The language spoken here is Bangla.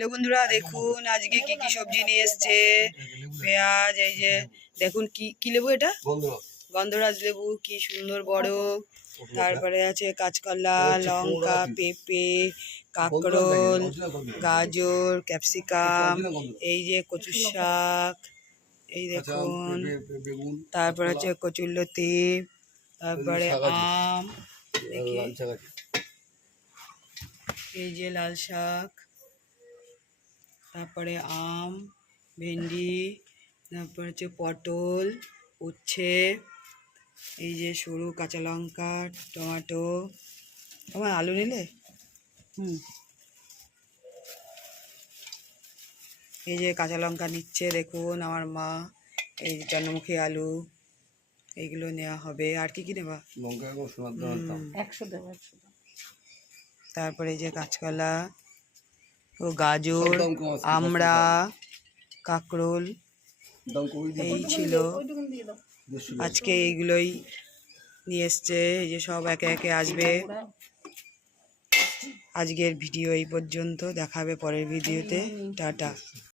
হ্যালো বন্ধুরা, দেখুন আজকে কি কি সবজি নিয়ে এসছে। পেঁয়াজ, এই যে দেখুন কি কি লেবু, এটা গন্ধরাজ লেবু, কি সুন্দর বড়। তারপরে আছে কাঁচকলা, লঙ্কা, পেঁপে, কাঁকরোল, গাজর, ক্যাপসিকাম, এই যে কচু শাক, এই দেখুন। তারপরে হচ্ছে কচুরলতি, তারপরে আম, দেখি এই যে লাল শাক, তারপরে আম, ভেন্ডি, তারপর হচ্ছে পটল, উচ্ছে, এই যে সরু কাঁচা লঙ্কা, টমেটো। আমার আলু নিলে এই যে কাঁচা লঙ্কা নিচ্ছে, দেখুন আমার মা। এই যে চন্দ্রমুখী আলু, এইগুলো নেওয়া হবে। আর কি কি নেবা? তারপরে এই যে কাঁচকলা ও গাজর, আমড়া, কাঁকরোল, এই ছিল আজকে। এইগুলোই নিয়ে এসছে। এই যে সব একে একে আসবে। আজকের ভিডিও এই পর্যন্ত, দেখাবে পরের ভিডিওতে। টাটা।